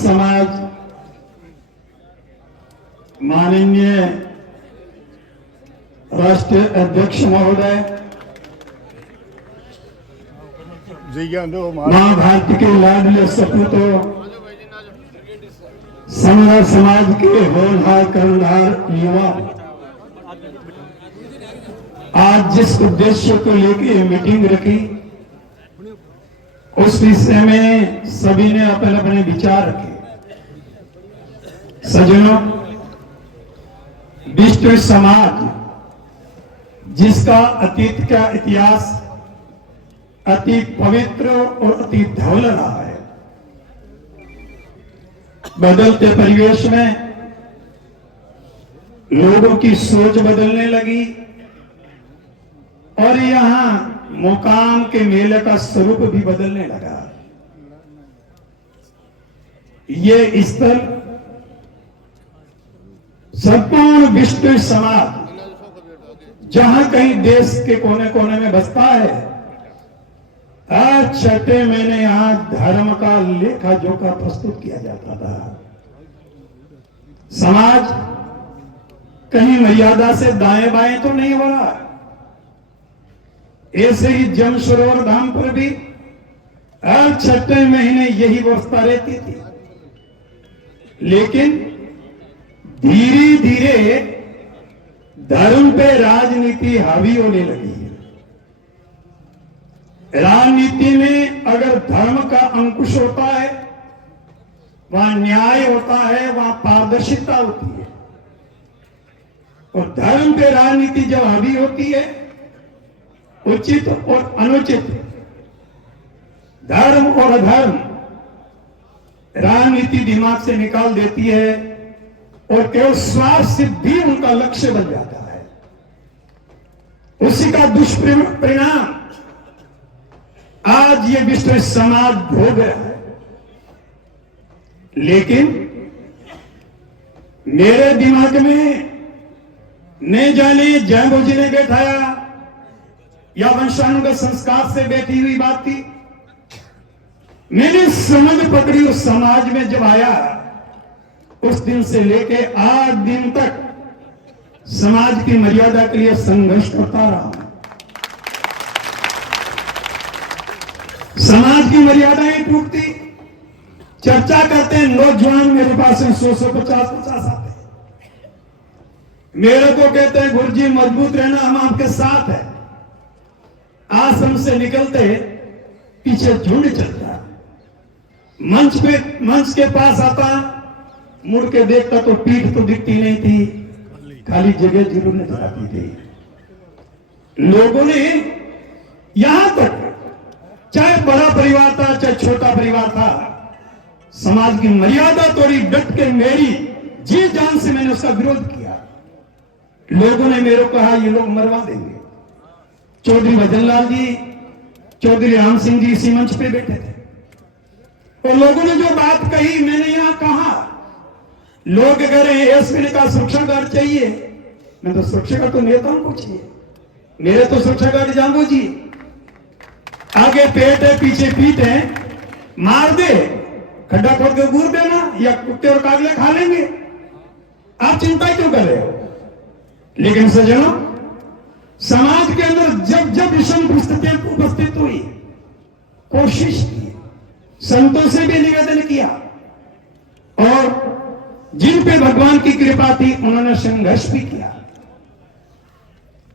समाज माननीय राष्ट्रीय अध्यक्ष महोदय, मां भारती के लाडले सपूतों, समरा समाज के होनहार कर्णधार युवा, आज जिस उद्देश्य को लेकर मीटिंग रखी उस विषय में सभी ने अपने अपने विचार रखे। सज्जनों, विश्व समाज जिसका अतीत का इतिहास अति पवित्र और अति धवल रहा है, बदलते परिवेश में लोगों की सोच बदलने लगी और यहां मुकाम के मेले का स्वरूप भी बदलने लगा। ये स्तर संपूर्ण विश्व समाज जहां कहीं देश के कोने कोने में बसता है, हर छठे महीने यहां धर्म का लेखा जोखा प्रस्तुत किया जाता था। समाज कहीं मर्यादा से दाएं बाएं तो नहीं हो रहा। ऐसे ही जमसरोवर धाम पर भी हर छठे महीने यही व्यवस्था रहती थी, लेकिन धीरे धीरे धर्म पे राजनीति हावी होने लगी है। राजनीति में अगर धर्म का अंकुश होता है, वहां न्याय होता है, वहां पारदर्शिता होती है। और धर्म पे राजनीति जब हावी होती है, उचित और अनुचित, धर्म और अधर्म राजनीति दिमाग से निकाल देती है और केवल स्वार्थ सिद्धि उनका लक्ष्य बन जाता है। उसी का दुष्परिणाम आज ये विश्व समाज भोग रहा है। लेकिन मेरे दिमाग में न जाने जैन जी ने बैठाया या वंशानुगत संस्कार से बैठी हुई बात थी, मैंने समझ पकड़ी उस समाज में जब आया, उस दिन से लेके आज दिन तक समाज की मर्यादा के लिए संघर्ष करता रहा। समाज की मर्यादाएं टूटती, चर्चा करते हैं नौजवान मेरे पास 100-150 आते हैं, मेरे को कहते हैं गुरुजी मजबूत रहना, हम आपके साथ हैं। आश्रम से निकलते पीछे झुंड चलता, मंच के पास आता, मुड़ के देखता तो पीठ तो दिखती नहीं थी, खाली जगह जरूर नजर आती थी। लोगों ने यहां तक, चाहे बड़ा परिवार था चाहे छोटा परिवार था, समाज की मर्यादा तोड़ी, डट के मेरी जी जान से मैंने उसका विरोध किया। लोगों ने मेरे को कहा ये लोग मरवा देंगे। चौधरी भजनलाल जी, चौधरी राम सिंह जी इसी मंच पे बैठे थे और लोगों ने जो बात कही, मैंने यहां कहा, लोग कह रहे हैं एसपी ने कहा सुरक्षा गार्ड चाहिए। मैं तो सुरक्षा गार्ड तो नेताओं को चाहिए, मेरे तो सुरक्षा गार्ड जांगो जी, आगे पेट है पीछे पीठ है, मार दे, खड्डा खोद के गुर देना या कुत्ते और कागले खा लेंगे, आप चिंता क्यों कर रहे हो। लेकिन सज्जनों, समाज के अंदर जब जब विषम परिस्थितियां उपस्थित हुई, कोशिश की, संतों से भी निवेदन किया और जिन पे भगवान की कृपा थी उन्होंने संघर्ष भी किया।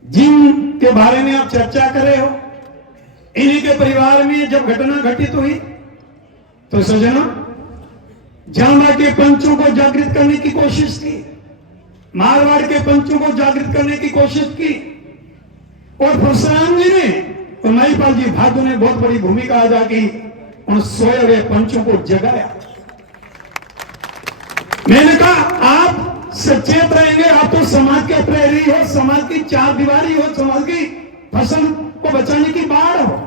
जिन के बारे में आप चर्चा कर रहे हो, इन्हीं के परिवार में जब घटना घटित हुई तो सज्जनों, जांबा के पंचों को जागृत करने की कोशिश की, मारवाड़ के पंचों को जागृत करने की कोशिश की और परशुराम जी ने और महिपाल जी भादु ने बहुत बड़ी भूमिका अदा की, उन सोए हुए पंचों को जगाया। मैंने कहा आप सचेत रहेंगे, आप तो समाज के प्रहरी हो, समाज की चार दीवारी हो, समाज की फसल को बचाने की बाढ़ हो।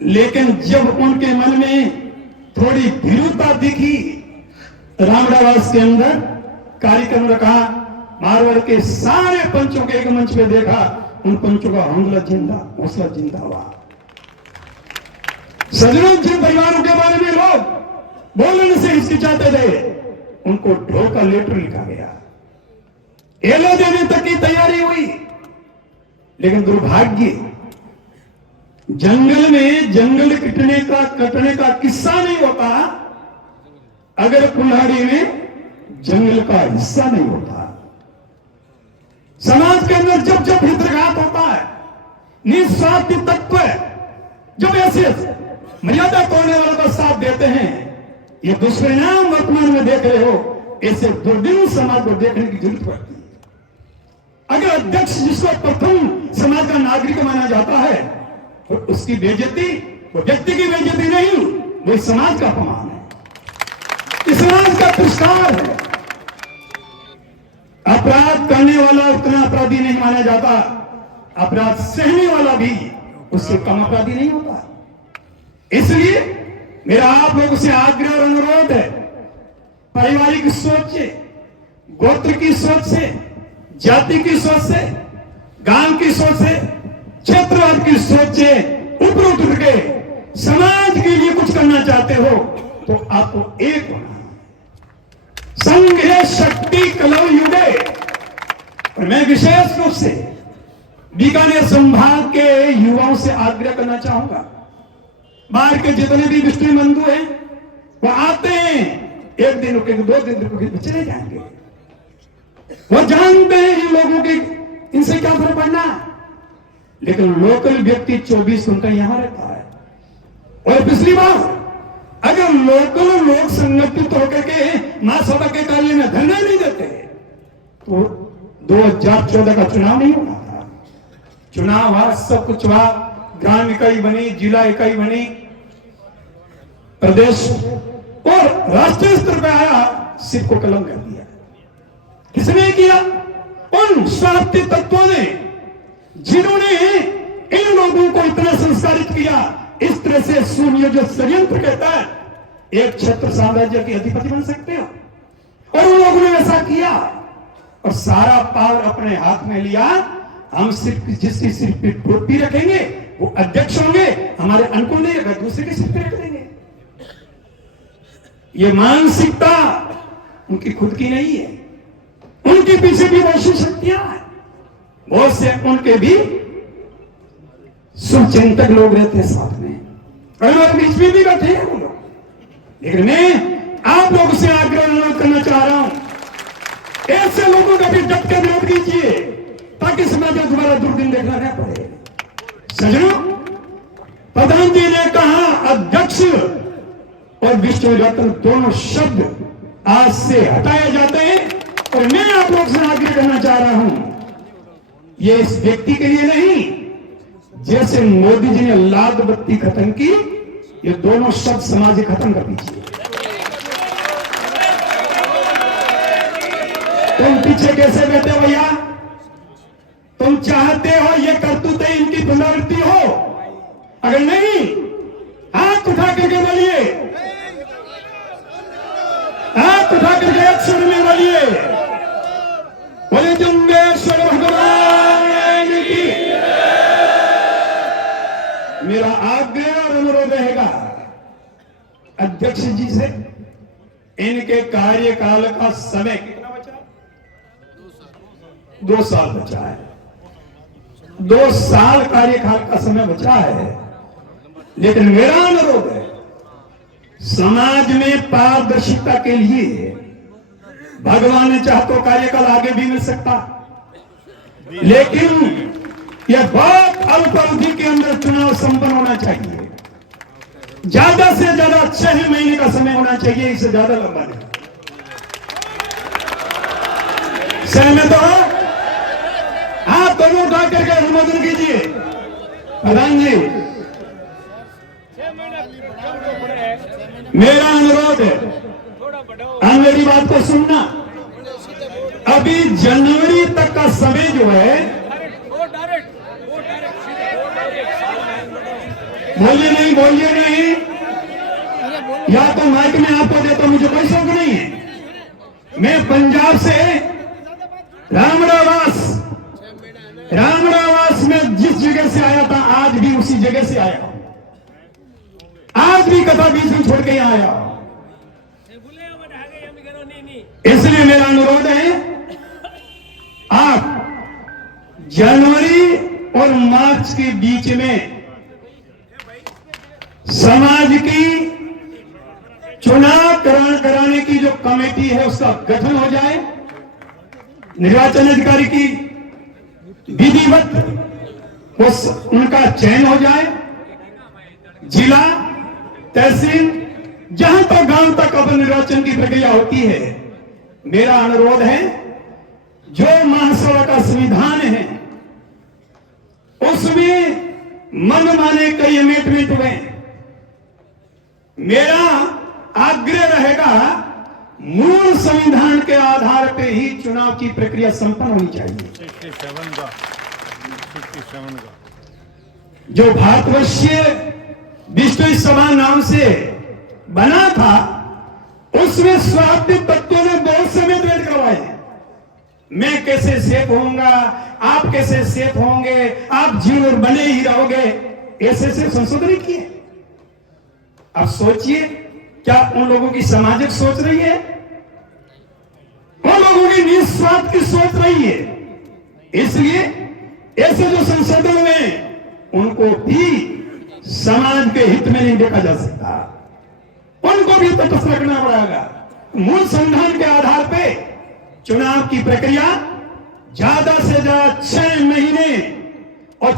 लेकिन जब उनके मन में थोड़ी भीरुता दिखी, रामडावास के अंदर कार्यक्रम रखा, मारवाड़ के सारे पंचों के एक मंच पे देखा, उन पंचों का हौसला जिंदा हुआ। सजनों, जिन परिवारों के बारे में लोग बोलने से हिचकिचाते थे, उनको ढोका लेटर लिखा गया, एलो देने तक की तैयारी हुई। लेकिन दुर्भाग्य, जंगल में जंगल कटने का किस्सा नहीं होता अगर कुल्हाड़ी में जंगल का हिस्सा नहीं होता। समाज के अंदर जब जब हितघात होता है, निस्वार्थ तत्व जब ऐसे मर्यादा तोड़ने वालों का साथ देते हैं, ये दुष्परिणाम वर्तमान में देख रहे हो, ऐसे दुर्दिन समाज को देखने की जरूरत पड़ती है। अगर अध्यक्ष जिसको प्रथम समाज का नागरिक माना जाता है, तो उसकी बेइज्जती वो व्यक्ति की बेइज्जती नहीं, वो समाज का अपमान है, समाज का तिरस्कार है। अपराध करने वाला उतना अपराधी नहीं माना जाता, अपराध सहने वाला भी उससे कम अपराधी नहीं होता। इसलिए मेरा आप लोगों से आग्रह और अनुरोध है, पारिवारिक सोच से, गोत्र की सोच से, जाति की सोच से, गांव की सोच से, क्षेत्रवाद की सोच से ऊपर उठ के समाज के लिए कुछ करना चाहते हो तो आपको एक होना है। संघ शक्ति कलव युगे। और मैं विशेष रूप से बीकानेर संभाग के युवाओं से आग्रह करना चाहूंगा, बाहर के जितने भी विष्णु बंधु हैं वो आते हैं, एक दिन रुकेंगे, 2 दिन रुकेंगे, चले जाएंगे। वो जानते हैं इन लोगों की इनसे क्या फर्क पड़ना, लेकिन लोकल व्यक्ति 24 घंटे यहां रहता है। और पिछली बार अगर लोकल लोग संगठित होकर के महासभा के कार्य में धरना नहीं देते तो 2014 का चुनाव नहीं होना था। चुनाव हुआ, सब कुछ हुआ, ग्राम इकाई बनी, जिला इकाई बनी, प्रदेश और राष्ट्रीय स्तर पर आया, सिर्फ को कलम कर दिया। किसने किया? उन स्वार्थी तत्वों ने, जिन्होंने इन लोगों को इतना संस्कारित किया। इस तरह से सुनियोजित षड्यंत्र कहता है एक छत्र साम्राज्य के अधिपति बन सकते हो, और उन लोगों ने ऐसा किया और सारा पावर अपने हाथ में लिया। हम सिर्फ जिसकी सिर पे टोपी रखेंगे वो अध्यक्ष होंगे, हमारे अनुकूल नहीं होगा, दूसरे के सिर पे रख देंगे। ये मानसिकता उनकी खुद की नहीं है, उनके पीछे भी बहुत सी शक्तियां हैं, बहुत से उनके भी शुभचिंतक लोग रहते हैं साथ में, और हमारे बीच में भी बैठे हैं वो लोग। लेकिन मैं आप लोगों से आग्रह अनुरोध करना चाह रहा हूं, ऐसे लोगों का भी डट कर विरोध कीजिए ताकि समाज में दोबारा दुर्दिन देखना न पड़े। सजनों, प्रधान जी ने कहा अध्यक्ष और विष्णु रत्न दोनों शब्द आज से हटाए जाते हैं, और मैं आप लोग से आग्रह करना चाह रहा हूं, ये इस व्यक्ति के लिए नहीं, जैसे मोदी जी ने लाल बत्ती खत्म की, ये दोनों शब्द समाज खत्म कर दीजिए। तुम पीछे कैसे बैठे भैया? तुम चाहते हो ये करतूतें इनकी पुनरावृत्ति हो? अगर नहीं, हाथ उठा करके बोलिए, हाथ उठा करके एक सुर में बोलिए, बोले जुम्बेश्वर भगवान की। मेरा आग्रह और अनुरोध रहेगा अध्यक्ष जी से, इनके कार्यकाल का समय कितना बचा? 2 साल बचा है। 2 साल कार्यकाल का समय बचा है, लेकिन मेरा अनुरोध है समाज में पारदर्शिता के लिए, भगवान ने चाह तो कार्यकाल आगे भी मिल सकता, लेकिन यह बहुत अल्प अवधि के अंदर चुनाव संपन्न होना चाहिए। ज्यादा से ज्यादा 6 महीने का समय होना चाहिए, इससे ज्यादा लंबा नहीं। सहमत हो? आप दोनों उठा करके अनुमोदन कीजिए। प्रधान जी, मेरा अनुरोध है, आप मेरी बात को सुनना। अभी जनवरी तक का समय जो है, बोलिए नहीं, बोलिए नहीं, या तो माइक में आपको देता, मुझे कोई शौक नहीं है। मैं पंजाब से रामरावास में जिस जगह से आया था, आज भी उसी जगह से आया हूं। आज भी कथा बीच में छोड़ के यहां आया। इसलिए मेरा अनुरोध है, आप जनवरी और मार्च के बीच में समाज की चुनाव कराने की जो कमेटी है उसका गठन हो जाए, निर्वाचन अधिकारी की विधिवत उनका चयन हो जाए, जिला तहसील जहां तक गांव तक अब निर्वाचन की प्रक्रिया होती है। मेरा अनुरोध है, जो महासभा का संविधान है उसमें मनमाने कई अमेंडमेंट हुए। मेरा आग्रह रहेगा, मूल संविधान के आधार पर ही चुनाव की प्रक्रिया संपन्न होनी चाहिए। 67 का जो भारतवर्षीय विश्व सभा नाम से बना था, उसमें स्वार्थी तत्वों ने बहुत से अमेंडमेंट करवाए। मैं कैसे सेफ होऊंगा, आप कैसे सेफ होंगे, आप जीवन बने ही रहोगे, ऐसे से संशोधन किए। अब सोचिए, क्या उन लोगों की सामाजिक सोच रही है? उन लोगों की निस्वार्थ की सोच रही है। इसलिए ऐसे जो संशोधन में उनको भी समाज के हित में नहीं देखा जा सकता, उनको भी तटस्थ रखना पड़ेगा। मूल संविधान के आधार पर चुनाव की प्रक्रिया ज्यादा से ज्यादा 6 महीने और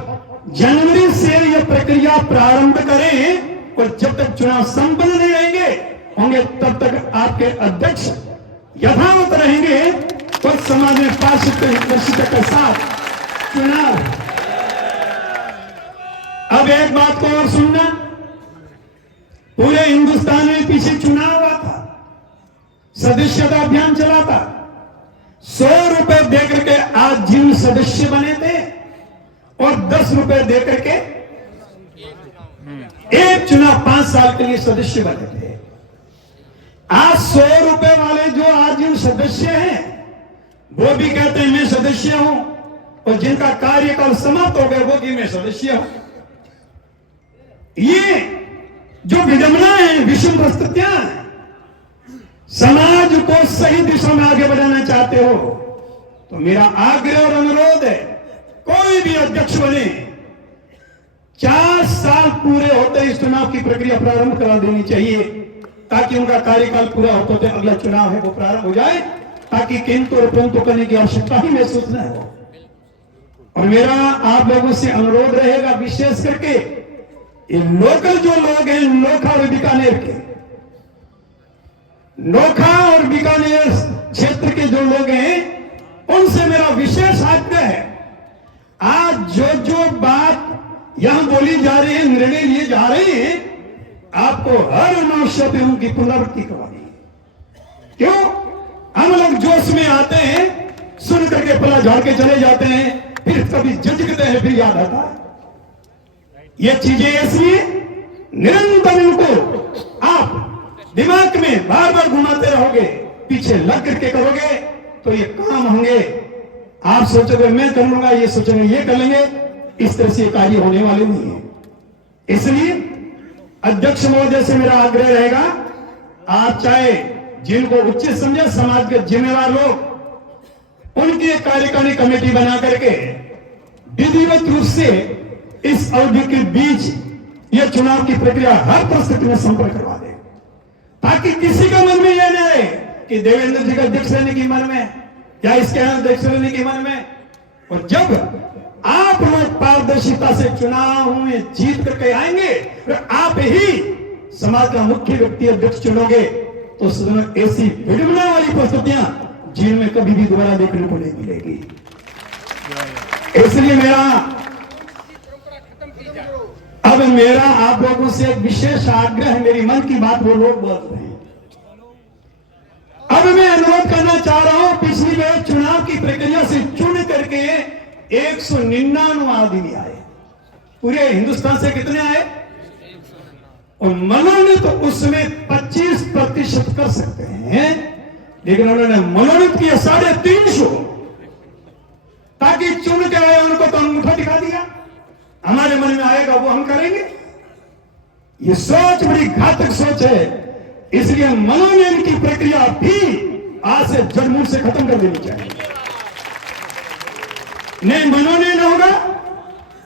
जनवरी से यह प्रक्रिया प्रारंभ करें, और जब तक चुनाव संपन्न नहीं होंगे तब तक आपके अध्यक्ष यथावत रहेंगे, तो समाज में पारदर्शिता के साथ चुनाव। अब एक बात को और सुनना, पूरे हिंदुस्तान में पीछे चुनाव हुआ था, सदस्यता अभियान चला था। 100 रुपए देकर के आज जिन सदस्य बने थे और 10 रुपए देकर के एक चुनाव 5 साल के लिए सदस्य बने थे। आज 100 रुपए वाले जो आज जिन सदस्य हैं, वो भी कहते हैं मैं सदस्य हूं, और जिनका कार्यकाल समाप्त हो गया वो भी मैं सदस्य हूं। ये जो विडंबना है, विषम परिस्थितियां, समाज को सही दिशा में आगे बढ़ाना चाहते हो तो मेरा आग्रह और अनुरोध है, कोई भी अध्यक्ष बने, 4 साल पूरे होते इस चुनाव की प्रक्रिया प्रारंभ करा देनी चाहिए, ताकि उनका कार्यकाल पूरा होते होते अगला चुनाव है वो प्रारंभ हो जाए, ताकि किंतु और परंतु करने की आवश्यकता ही महसूस न हो। और मेरा आप लोगों से अनुरोध रहेगा, विशेष करके ये लोकल जो लोग हैं, नोखा और बीकानेर के, नोखा और बीकानेर क्षेत्र के जो लोग हैं, उनसे मेरा विशेष आग्रह है, आज जो बात यहां बोली जा रही है, निर्णय लिए जा रहे हैं, आपको हर अनावश्यक पे उनकी पुनरावृत्ति करवानी है। क्यों? हम लोग जोश में आते हैं, सुन करके पला झाड़ के चले जाते हैं, फिर कभी झिझकते हैं, फिर याद आता है। ये चीजें इसलिए निरंतर इनको आप दिमाग में बार बार घुमाते रहोगे, पीछे लग करके करोगे तो ये काम होंगे। आप सोचोगे मैं कर लूंगा, ये सोचोगे ये कर लेंगे, इस तरह से कार्य होने वाले नहीं है। इसलिए अध्यक्ष महोदय से मेरा आग्रह रहेगा, आप चाहे जिनको उचित समझे समाज के जिम्मेवार लोग, उनकी एक कार्यकारिणी कमेटी बना करके विधिवत रूप से इस अवधि के बीच यह चुनाव की प्रक्रिया हर परिस्थिति में संपन्न करवा दे, ताकि किसी का मन में यह न रहे कि देवेंद्र जी का अध्यक्ष रहने की मन में या इसके अध्यक्ष रहने की मन में। और जब आप लोग पारदर्शिता से चुनाव में जीत करके आएंगे, तो आप ही समाज का मुख्य व्यक्ति अध्यक्ष चुनोगे, तो ऐसी विडंबना वाली परिस्थितियां जिनमें कभी भी दोबारा देखने को नहीं मिलेगी। इसलिए मेरा आप लोगों से एक विशेष आग्रह है, मेरी मन की बात वो लोग बोल रहे हैं। अब मैं अनुरोध करना चाह रहा हूं, पिछली बार चुनाव की प्रक्रिया से चुन करके 199 आदमी आए, पूरे हिंदुस्तान से कितने आए, और मनोनीत तो उसमें 25% कर सकते हैं, लेकिन उन्होंने मनोनीत किया 350, ताकि चुन के आए उनको तो अंगूठा दिखा दिया, हमारे मन में आएगा वो हम करेंगे। ये सोच बड़ी घातक सोच है। इसलिए मनोनयन की प्रक्रिया भी आज से जड़मूल से खत्म कर देनी चाहिए। न मनोनयन होगा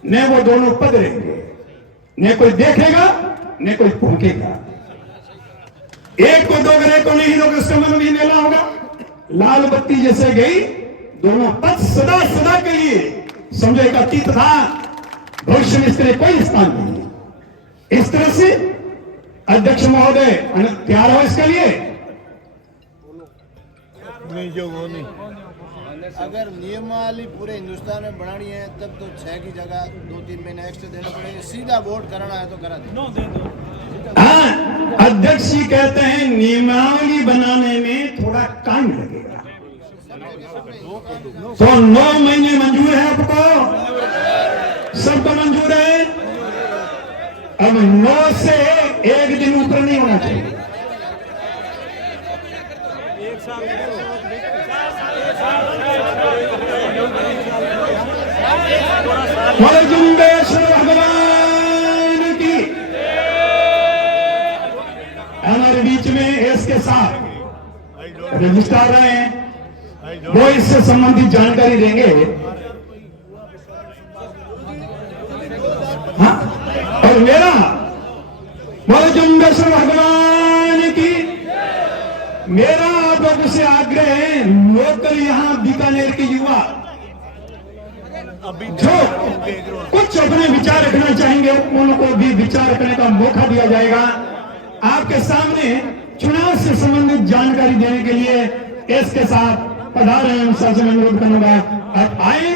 न वो दोनों पद रहेंगे, न कोई देखेगा न कोई भूखेगा। एक को दोगे एक को नहीं दोगे उसका मन भी मेला होगा। लाल बत्ती जैसे गई, दोनों पद सदा सदा के लिए समझो एक अतीत था, भविष्य में इसके लिए कोई स्थान नहीं है। इस तरह से अध्यक्ष महोदय तैयार हो इसके लिए। नहीं जो वो नहीं, अगर नियमावली पूरे हिंदुस्तान में बनानी है तब तो 6 की जगह 2-3 महीने एक्स्ट्रा देना पड़ेगा। सीधा वोट कराना है तो करा दे। हाँ, अध्यक्ष जी कहते हैं नियमावली बनाने में थोड़ा टाइम लगेगा, तो 9 महीने मंजूर है आपको? सबको मंजूर है? अब 9 से 1 दिन ऊपर नहीं होना चाहिए। बोलो जुम्बेश्वर भगवान की। हमारे बीच में इसके साथ रजिस्ट्रार रहे हैं, वो इससे संबंधित जानकारी देंगे। हाँ, और मेरा बोलो जुम्बेश्वर भगवान की। मेरा आप लोगों से आग्रह है, लोकल यहां बीकानेर के युवा जो कुछ अपने विचार रखना चाहेंगे उनको भी विचार रखने का मौका दिया जाएगा। आपके सामने चुनाव से संबंधित जानकारी देने के लिए इसके साथ पधार रहे हैं, अनुरोध करूंगा आप आए।